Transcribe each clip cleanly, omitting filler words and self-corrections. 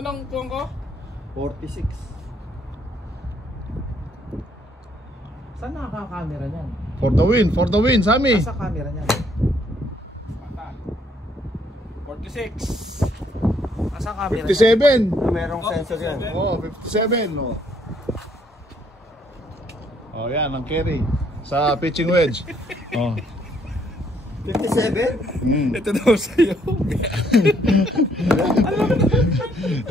unang kuwan ko? 46. Saan nakakamera niyan? For the win, Sammy. Sa camera niyan. Patan. 46. Asa camera? 57. Merong sensor yan. Oh, 57. Oh. Oh, yan ang carry sa pitching wedge. Oh. 57? Ito daw sa'yo.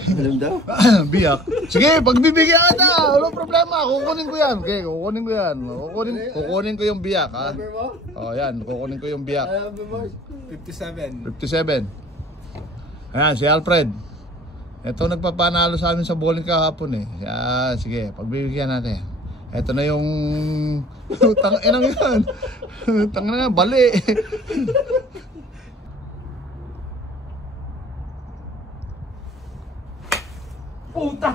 Alam daw? Biyak. Sige, pagbibigyan ka na. Walang problema. Kukunin ko yan. Okay, kukunin ko yan. Kukunin ko yung biyak, ha. Number mo? Oh, yan. Kukunin ko yung biyak. Number mo? 57. 57. Ayan, si Alfred. Ito nagpapanalo sa amin sa bowling kahapon eh. Yan, sige, pagbibigyan natin. Ito na yung tang-inang yan. Tang-inang yan, bali. Puta!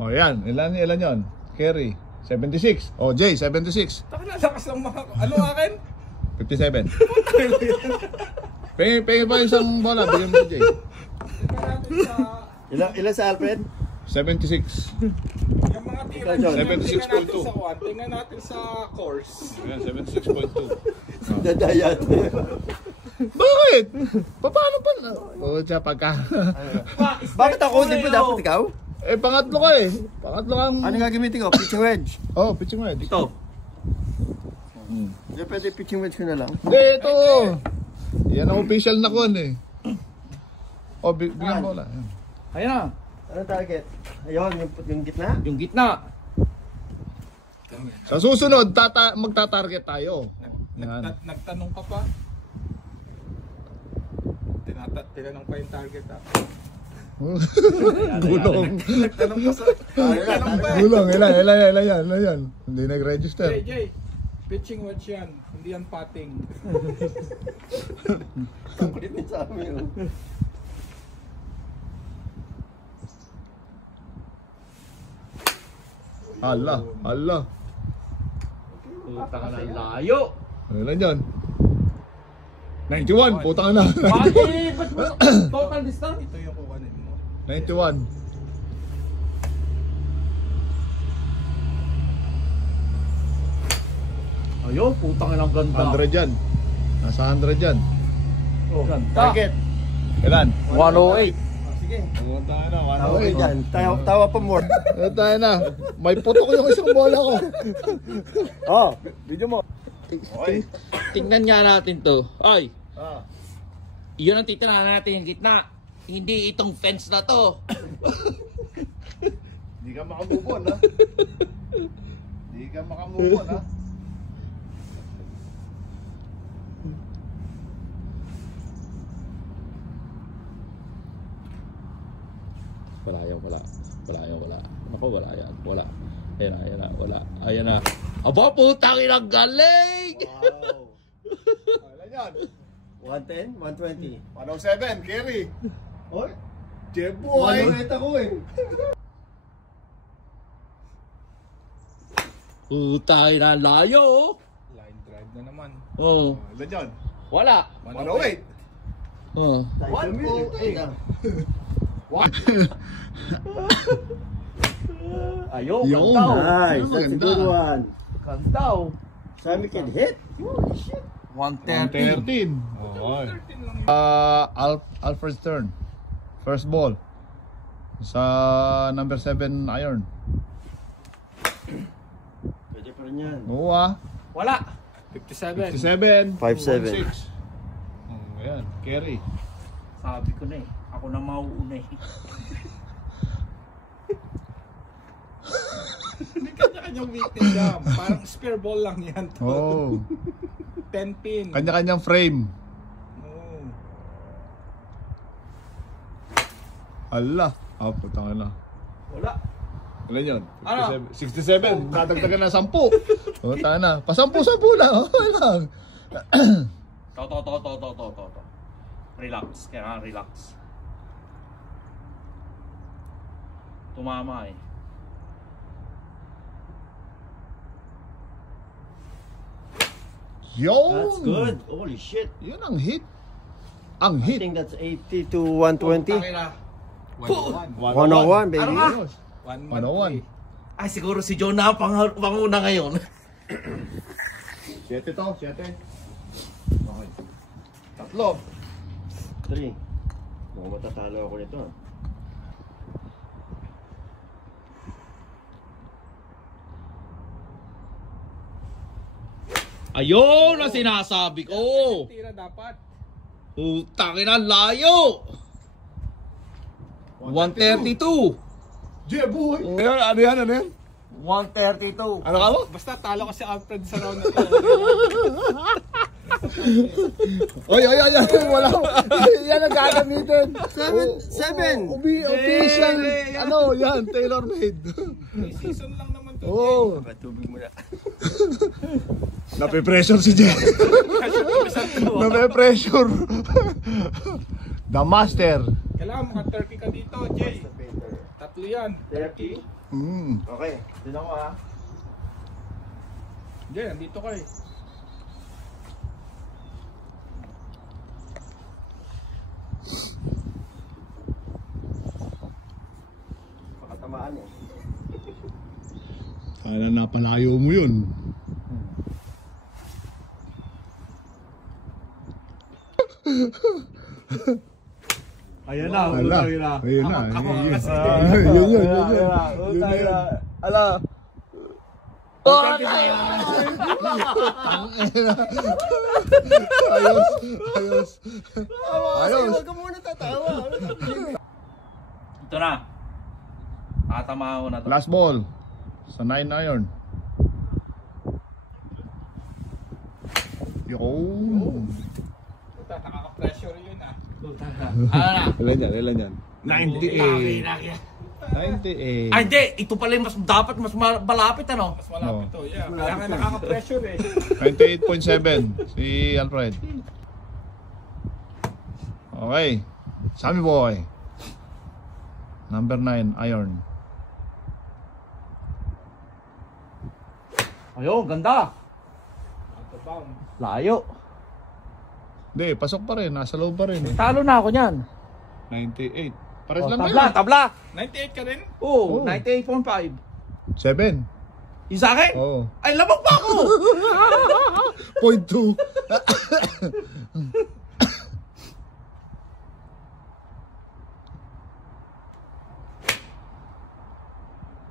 Oh, yan. Ilan yon? Kerry, 76. Oh, Jay, 76. Lakas ng mga... Ano akin? 57. Pengi pa isang bola. Bigyan mo Jay. Tingnan natin sa... Ilan sa Alfred? 76. Yung mga tira Ikaw, John. tingnan natin 76.2. sa one. Tingnan natin sa course. Ayan, 76.2. Dadayat. Bakit? Paano pa na? Oh, siya pagka. Bakit ako? Di ba dapat ikaw? Eh, pangatlo ka eh. Pangatlo kang... Ano gagamitin ko? Pitching wedge. Oh, pitching wedge. Ito. Hindi pwede pitching wedge ko na lang. Hindi, ito. Yan ang official na kon eh. Oh, bigyan mo lang. Ayan na. Ano target? Ayun, yung gitna? Yung gitna. Sa susunod, magta-target tayo. Yan. Nagtanong ka pa? Tinanong pa yung target ha? Gulong. Nagtanong ka sa... Nagtanong pa eh. Gulong, ilan yan. Hindi nag-register. Jay, pitching wedge yan. Hindi yan patting. Ang kulit niya sa amin. Hala. Putang na layo. Ilan yan? 91, putang na. Bakit? Ba't mo total distance? Ito yung kukunin mo. 91. Ayun, putang na ang ganda. 100 yan. Nasa 100 yan. Oh, ganda. Target. Ilan? 108. Sige. Pumunta na, Tawa kayo dyan. Tawa pa more. Tayo na. May putok yung isang bola ko. Oh, video mo. Tingnan nga natin to. Ay, Ah. yun ang titirahan natin yung gitna. Hindi itong fence na to. Hindi ka makamubon, ha? Hindi ka makamubon, ha? Wala. Naku, wala yan. Wala. Ayan na. Wala. Ayan na. Aba, putang inang galing! Wow. Ilan yan? 110, 120. 107, carry. Oy, Jeboy. 108 ako eh. Putang inang layo! Line drive na naman. Oh. Ilan yan? Wala. 108. Oh. 108. Ayun, Yun. kantaw. Nice, that's a good one. Kantaw. Sammy can hit. Holy shit. 130. 113. Okay. Alfred's turn. First ball. Sa number 7 iron. Pwede pa rin yan. Oo ah. Wala. 57. 57. 5-7. 16. Ayan, carry. Sabi ko na eh. Ako na mauuna eh. Hindi kanya-kanyang weekend jam. Parang spare ball lang yan. Oh. 10 pin. Kanya-kanyang frame. Oh. Ala. Ah, putang na. Wala. Ilan yun? Ano? 67. Nadagdagan na 10. Putang na. Pa-10 lang. Okay lang. To. Relax. Kaya relax. Tumama eh. Yo! That's good. Holy shit. Yun ang hit. Ang I hit. think that's 80 to 120. Putang ina. 101, baby. Ano nga? 101. Ay, siguro si John na panguna ngayon. 7 to, 7. Okay. Tatlo. 3. Mukhang matatalo ako nito. Ayun ang sinasabi ko. Tira dapat. Utangin na layo. 132. Jeboy! Ano yan? 132. Ano ka mo? Basta talo ko si Alfred sa round na to. Oy! Wala ko. Yan ang gagamitin. 7. Official. Ano, yan. Tailor made. May season lang naman to. Oo. Tubig mo na. Nape-pressure si Jen. Nape-pressure. The master. Kailangan mga 30 ka dito, Jay. Tatlo yan. 30. Okay. Dito ako ha. Jay, nandito ka eh. Pakatamaan eh. Sana napalayo mo yun. Ayan na. Ala. Ayun na. Yun. Ala. Ayos. Huwag ka muna tatawa. Ito na. Tatama ko na to. Last ball. Sa 9 iron. Yo. Puta, nakaka-pressure yun ah. Ano na? Ilan yan? 98. 98. Ay, hindi. Ito pala yung dapat mas malapit, ano? Mas malapit to. Yeah, kailangan nakaka-pressure eh. 98.7 si Alfred. Okay. Sammy boy. Number 9 iron. Ayun, ganda. Out of bounds. Layo. Hindi, pasok pa rin. Nasa loob pa rin. Talo na ako niyan. 98. Pares lang Tabla, yun. tabla. 98 ka rin? Oo, Oo. 98.5. 7. Yung sa akin? Oo. Ay, lamang pa ako! Point 2.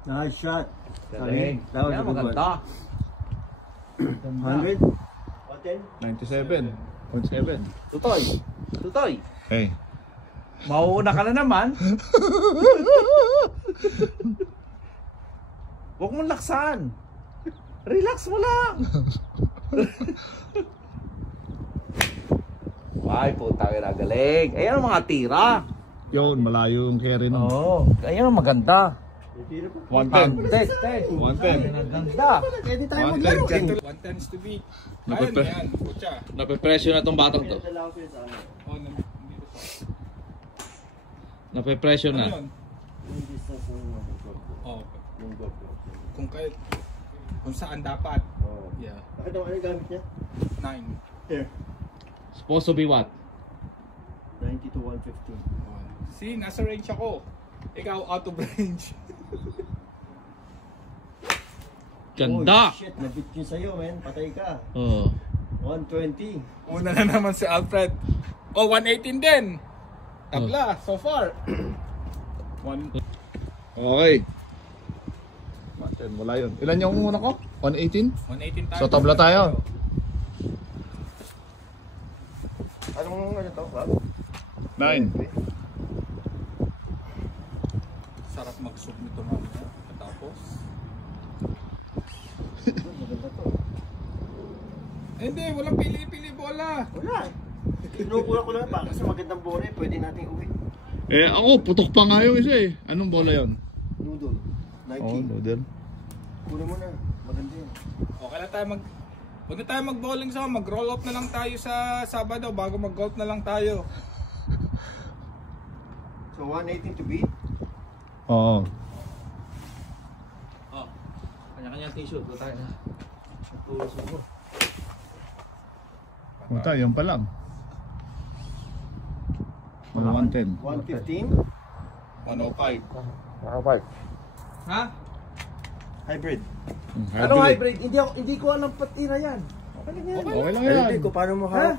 Nice shot. Galing. That was Kaya a good one. maganda. 100? 97.7. Tutoy. Tutoy. Hey. Mauuna ka na naman. Huwag mong laksan. Relax mo lang. Ay, puta ka na galing. Ayan ang mga tira. Yun, malayo yung carry nun. Oo. Ayan ang maganda. 110. Test. 110. Ang ganda. Pwede tayo maglaro. 1 tends to beat. Ayan, yan. Pucha. Nape-pressure na tong batang to. Oh, nandito sa. Nape-pressure Ano na. yun? Oh, okay. Kung saan dapat. Yeah. Bakit ano yung gamit niya? 9. Here. Supposed to be what? 90 to 115. See, nasa range ako. Ikaw out of range. Ganda. Oh shit, nabit yun sa'yo, man. Patay ka. Oh. 120. Una na naman si Alfred. Oh, 118 din. Tabla, so far. Okay. Wala yun. Ilan yung muna ko? 118? 118 tayo. So, tabla tayo. Anong ano to, Bob? 9. Sarap mag-submit ito mamaya. Tapos. Maganda to. Hindi, walang pili-pili bola. Wala. Kinukuha ko lang para sa magandang bola, pwede nating uwi. Eh, ako, putok pa nga yung isa eh. Anong bola yun? Noodle. Nike. Oh, noodle. Kunin mo na. Maganda yun. Okay na tayo Huwag na tayo mag-bowling sa mag-roll up na lang tayo sa Sabado bago mag-golf na lang tayo. So 118 to beat. Oo. Oh. Kanya-kanya tissue. Ito tayo na. Tulos mo. Punta, yan pa lang. 110. 115. 105. Nakapag. Ha? Hybrid. Ano hybrid? Hindi ko alam patira yan. Okay lang yan. Okay lang Ay, yan. hindi ko paano mo hawak.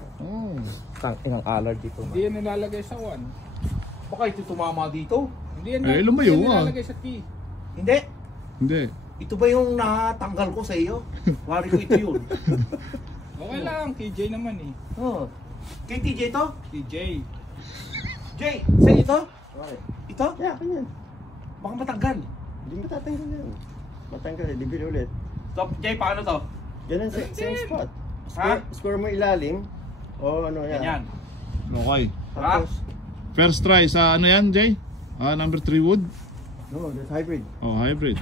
Tang inang allergy ko. Hindi yan nilalagay sa 1. Baka ito tumama dito. Hindi yan, Eh, lumayo hindi yan ah. nilalagay sa key. Hindi. Hindi. Ito ba yung natanggal ko sa iyo? Wari ko ito yun. Okay lang, KJ naman eh. Oh. Kay TJ to? TJ. Jay, sa ito? Okay. Ito? Yeah, kanyan. Baka matanggal. Hindi matatanggal yan. Matanggal eh, dibil ulit. So, Jay, paano to? Ganun same spot. Ha? Score mo ilalim. O ano yan. Ganyan. Okay. Tapos, First try sa ano yan, Jay? Number 3 wood? no, that's hybrid. Oh, hybrid.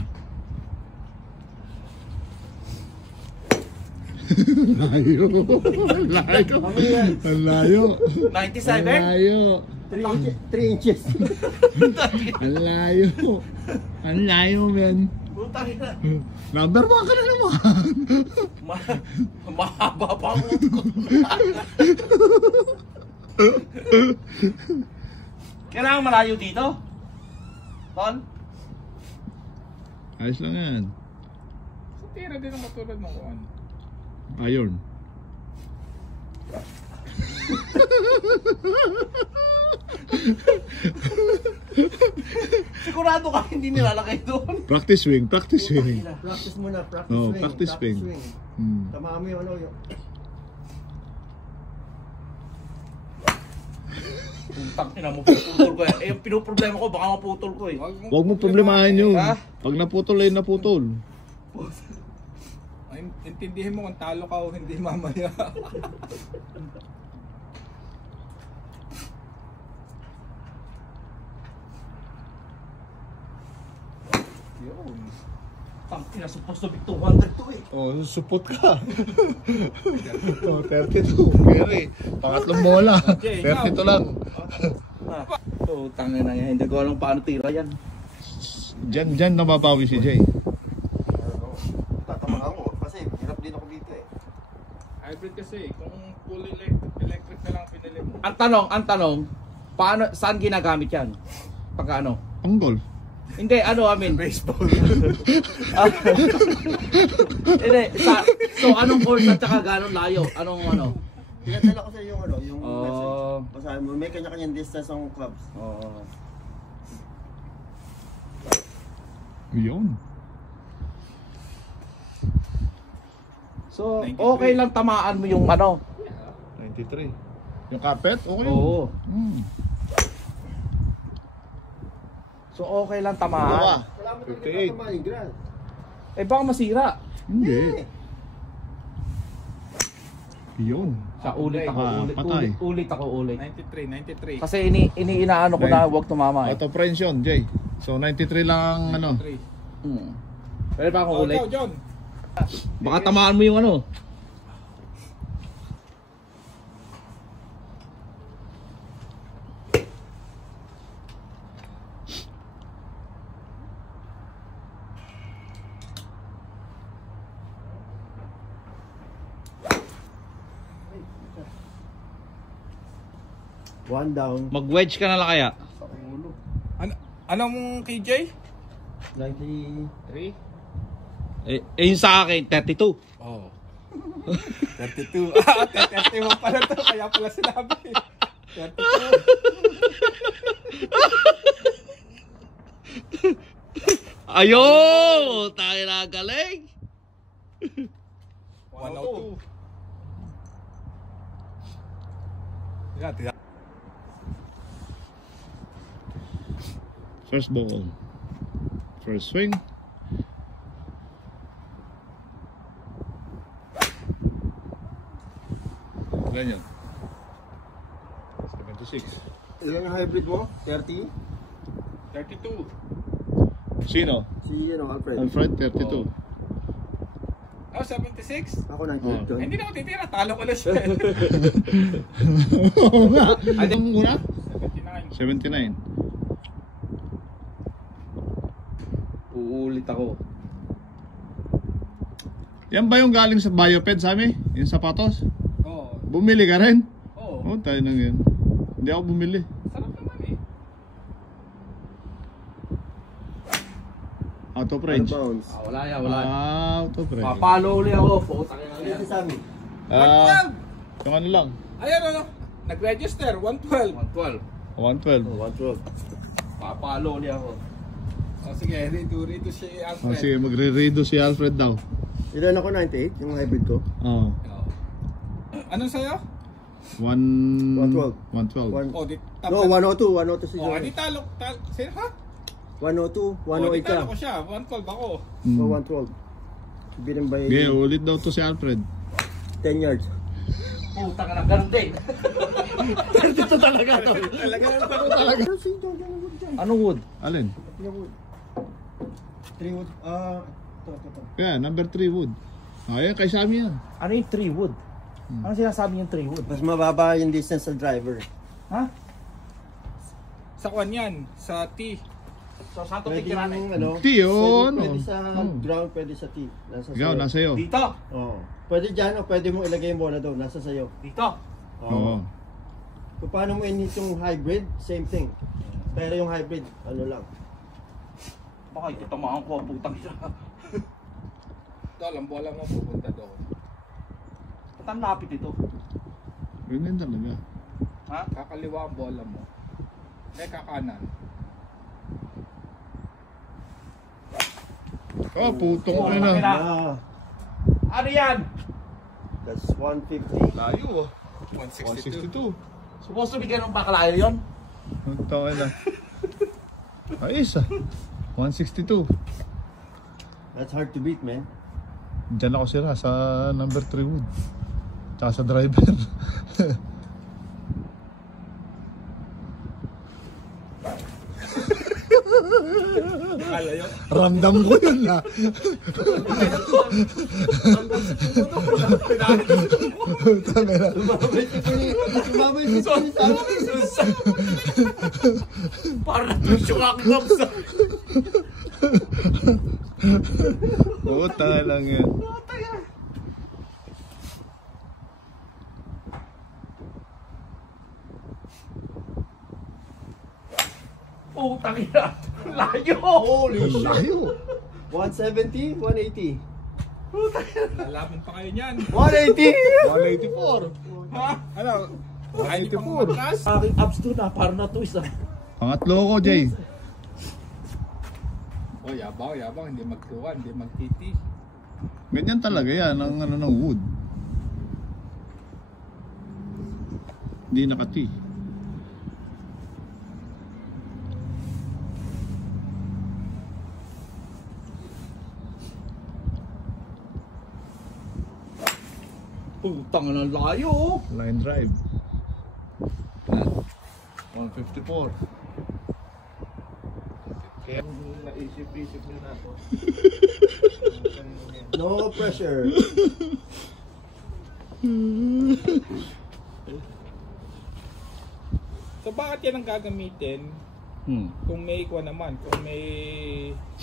Layo. Layo. Ano yan? Ang layo. 97? Ang layo. 3 inches. Ang layo. Ang layo, men. Putang ina. Number 1 ka na naman. Mahaba pa ang utot ko. Kailangan malayo dito? Ton? Ayos lang yan. So, tira din ang matulad ng 1. Iron. Sigurado ka hindi nilalagay doon. Practice swing, practice swing. Practice muna, practice Oh, swing. practice swing. Tamaan mo yung ano yung... Putang ina mo, pinuputol ko. Eh, yung pinoproblema ko, baka maputol ko eh. Huwag mo problemahin yun. Ha? Pag naputol ay naputol. Ay, intindihin mo kung talo ka o hindi mamaya. Yun. Tang ina, supposed to be 200 to eh. Oh, support ka. Oh, 32. Kere, pangatlong bola. 32 lang. Putang ina yan, hindi ko alam paano tira yan. Diyan nababawi si Jay. Tatamaan ko kasi hirap din ako dito eh. Hybrid kasi, kung full electric na lang pinili mo. Ang tanong, paano, saan ginagamit yan? Pagka ano? Ang golf. Hindi, ano, I mean, baseball. Hindi, so anong course at saka gano'ng layo? Anong ano? Pinadala ko sa yung ano, yung Oh. message. Basahin mo, may kanya-kanyang distance ng clubs. Oo. Yun. So, 93. okay lang tamaan mo yung ano? 93. Yung carpet? Okay. Oo. So, okay lang Dalawa. tamaan. Wala mo 58. tatamaan yung grass. Eh, baka masira. Hindi. Yun. Sa ulit ako, patay. ulit ako, ulit. 93. Kasi inaano ko na huwag tumama eh. Out of range yun, Jay. So 93 lang ano. 93. Pwede pa akong Oh, ulit? go, John. Baka tamaan mo yung ano. One down. Mag-wedge ka na lang kaya? Anong KJ? 93. Yung sa akin, 32. Oh. 32. 31 pala to. Kaya pala sinabi. 32. Ayun! Tayo na galing! 102. First ball. First swing. Ganyan. 76. Ilan yung hybrid mo? 30? 32. Sino? Si ano, Alfred. Alfred, 32. Oh, 76? Ako nang Oh. doon. Hindi na ako titira. Talo ko na siya. Oo nga. Anong una? 79. 79. Uulit ako. Yan ba yung galing sa Bioped, Sami? Yung sapatos? Oo. Bumili ka rin? Oo. Oo, tayo nang yan. Hindi ako bumili. Sarap naman eh. Auto Out of French. bounds. Wala yan, wala. Ah, Auto French. Papalo uli ako. Putang ina Ano yan. yung Sammy? Yung ano lang, Ayan ano, nag-register, 112. 112. 112. 112. Papalo uli ako. O sige, rito si Alfred. Sige, magre-redo si Alfred daw. Ilan ako, 98? Yung hybrid ko? Oo. Anong sa'yo? 112. 112. O, di No, 102. 102 si O, Joey. di talo. Sino ha? 102. O, di 108 ka. talo ko siya. 112 ako. O, 112. Bilang by Sige, ulit daw to si Alfred. 10 yards. Putang ina, ganun din. Dito talaga to. Talaga. Si Joey, ano wood dyan? Anong wood? Alin? Yung wood. 3 wood. Ito. Kaya, number 3 wood. Ayan, kay Sammy yan. Ano yung 3 wood? Ano sinasabi yung 3 wood? Mas mababa yung distance sa driver. Ha? Sa kwan yan, sa T. So, saan ito Pwede titirahan yung eh? ano. T, yun, Pwede oh. sa Oh. ground, pwede sa T. Nasa Ikaw, sayo. nasa iyo. Dito. Oo. Pwede dyan o pwede mo ilagay yung bola daw. Nasa sayo. Dito. Oo. Kung paano mo inhit yung hybrid, same thing. Pero yung hybrid, ano lang. Baka itamaan ko ang putang ina. Tol, ang bola mo pupunta doon. Ba't ang lapit ito? Ganyan talaga. Ha? Kakaliwa ang bola mo. Kakanan. Oh, putong Oh, ka na. Ah, Ano yan? that's 150. Layo, 162. 162. Supposed to be ganun ba kalayo yun? Putong ka na. Ayos ah. 162. That's hard to beat, man. Diyan ako sira sa number 3 wood. Tsaka sa driver. Kalayo. Ramdam ko yun ah. Tama na. Sumabay si Tony sa akin. Parang natusyo ka ang gloves. Puta lang yan. Putang ina. Layo. Holy shit. Layo. 170, 180. Lalaban pa kayo niyan. 180! 184. Ha? Ano? Kaya niyo pang matras? Aking abs doon ah. Parang natwist ah. Pangatlo ko, Jay. Oh, yabang. Hindi magtuwan, hindi magtiti. Ganyan talaga yan, ang ano ng wood. Hindi nakati. Putang ina, layo. Line drive. 154. Naisip-isip nyo na to. No pressure. So bakit yan ang gagamitin kung may kuha naman, kung may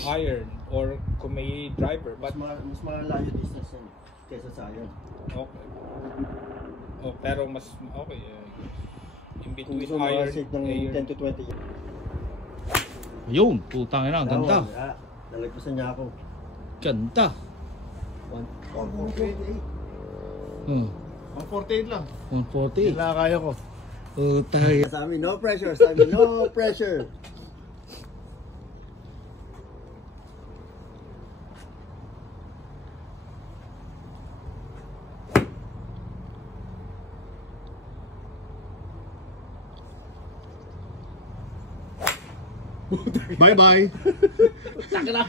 iron or kung may driver? But Mas malayo distance yan kesa sa ayan. okay. Oh, pero mas okay. In Kung between gusto mo iron, set ng iron. 10 to 20 yun. Yun, putang ina, ang ganda. Nalagpasan niya ako. Ganda. 148. Hmm. 148 lang. 140. Wala kaya ko. Putang ina. Sabi, no pressure. Sabi, no pressure. Bye-bye. Taka na.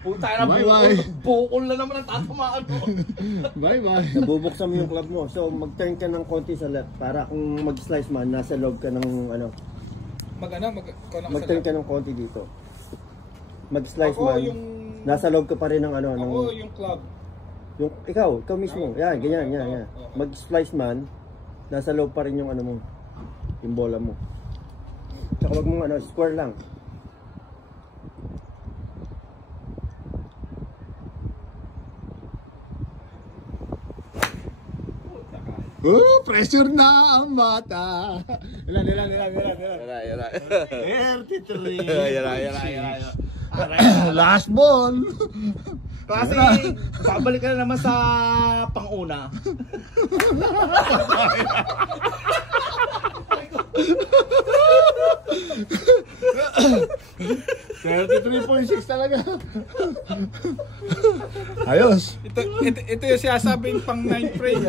Putang ina, Bye-bye. bukol na naman ang tatamaan mo. Bye-bye. Nabubuksan mo yung club mo. So, mag-turn ka ng konti sa left. Para kung mag-slice man, nasa loob ka ng ano. Mag-turn ka ng konti dito. Mag-slice Ako man, yung nasa loob ka pa rin ng ano. ako Ng, yung club. yung, ikaw mismo. Yan, ganyan, yan. Okay. Mag-slice man, nasa loob pa rin yung ano mo. Yung bola mo. Tsaka wag mong ano, square lang. Pressure na ang mata. Ilan. 33. Yan. Last ball. Kasi babalik ka na naman sa panguna. 33.6 talaga. Ayos. Ito yung sinasabing pang 9 frame.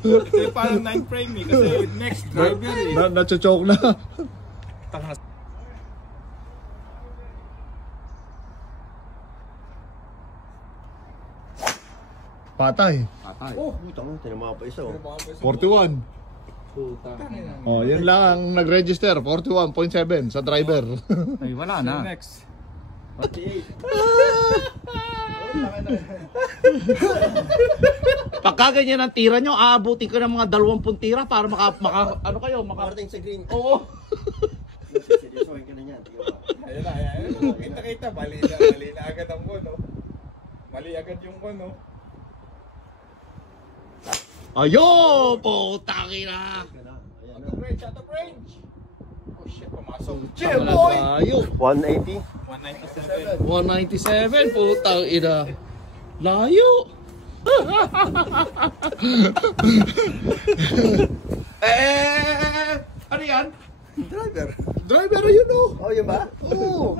Ito yung parang 9 frame eh. Kasi next driver eh. Nachochoke na. Patay. Oh, putang, tinama pa isa oh. 41. Oh, yun lang ang nag-register. 41.7 sa driver. Ay, wala So na. next. 48. Pagka ganyan ang tira nyo, aabutin ko ng mga 20 tira para ano kayo, Marating sa green. Oo. Seryosohin ka na yan. Ayun na, ayun. Kita-kita. Mali na agad ang kono. Mali agad yung kono. Ayo, putang ina. Out of range. Oh shit, pumasok. Chill, boy. Ayo. 180. 197. 197, putang ina. Layo. Ano yan? Driver yun oh. Oh, yun ba? Oo.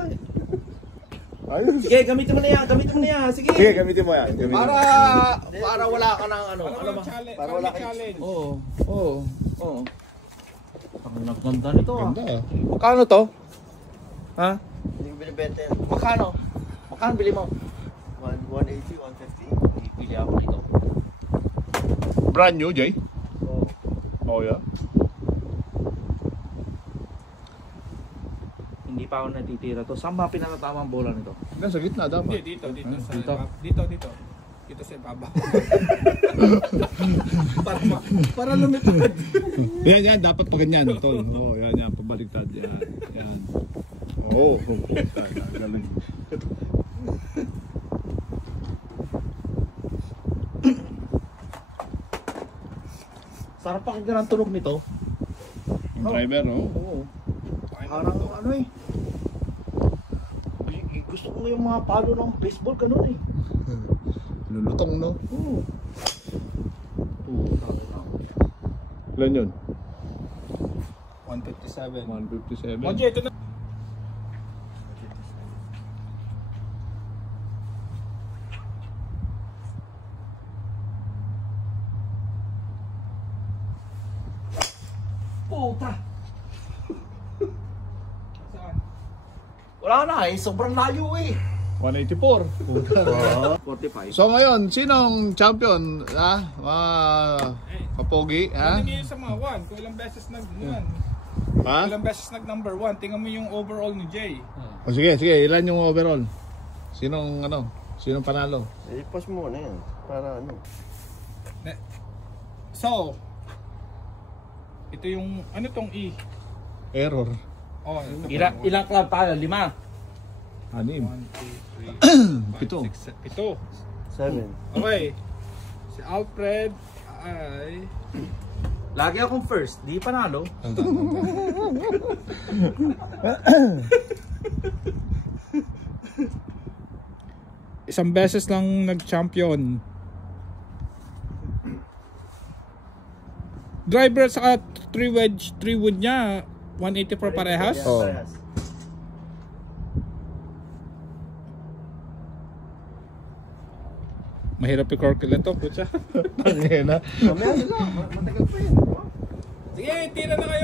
Ayos. Sige, gamitin mo na yan. Sige. Sige, gamitin mo yan. Gamitin mo. Para wala ka ng ano. Ano ba? Challenge. Para wala kayo- Challenge. Oo. Ang naganda nito ah. Ganda ah. Magkano to? Ha? Hindi ko binibenta yan. Magkano? Magkano bili mo? 180, 150. Bili ako nito. Brand new, Jay? Oh. Oh, yeah. Hindi pa ako natitira to. Saan ba pinakatama ang bola nito? Nasa gitna dapat. Hindi, dito. Dito? Dito. Dito sa baba. para lumipad. Yan, dapat pa ganyan, tol. Oo, yan, pabaliktad. Yan. Oo. Galing. Sarap pakinggan ang tunog nito. Yung driver, no? Oo. Parang ano eh. Gusto ko yung mga palo ng baseball ganun eh. Lulutong, no? Oo. Ilan yun? 157. 157. Moje, ito na. Puta. Saan? Wala na eh. Sobrang layo eh. 184. 45. So ngayon, sinong champion? Ha? Kapogi, ha? Ano niyo sa mga 1? Kung ilang beses Ha? ilang beses nag number 1. Tingnan mo yung overall ni Jay. O sige, ilan yung overall? Sinong panalo? I-post mo na yan. Para ano. So, ito yung, ano tong E? Error. Oh, ito. Ilang club tayo? 5? 1, 2, 3, 4, 5, Pito. 6, 7. 7. Okay. Si Alfred ay... Lagi akong first. Di panalo. Isang beses lang nag-champion. Driver sa 3 wood niya, 184 parehas. Oh. Mahirap i-calculate to, putya. Tangina. Mamaya na lang. Matagal pa yan. Sige, tira na kayo.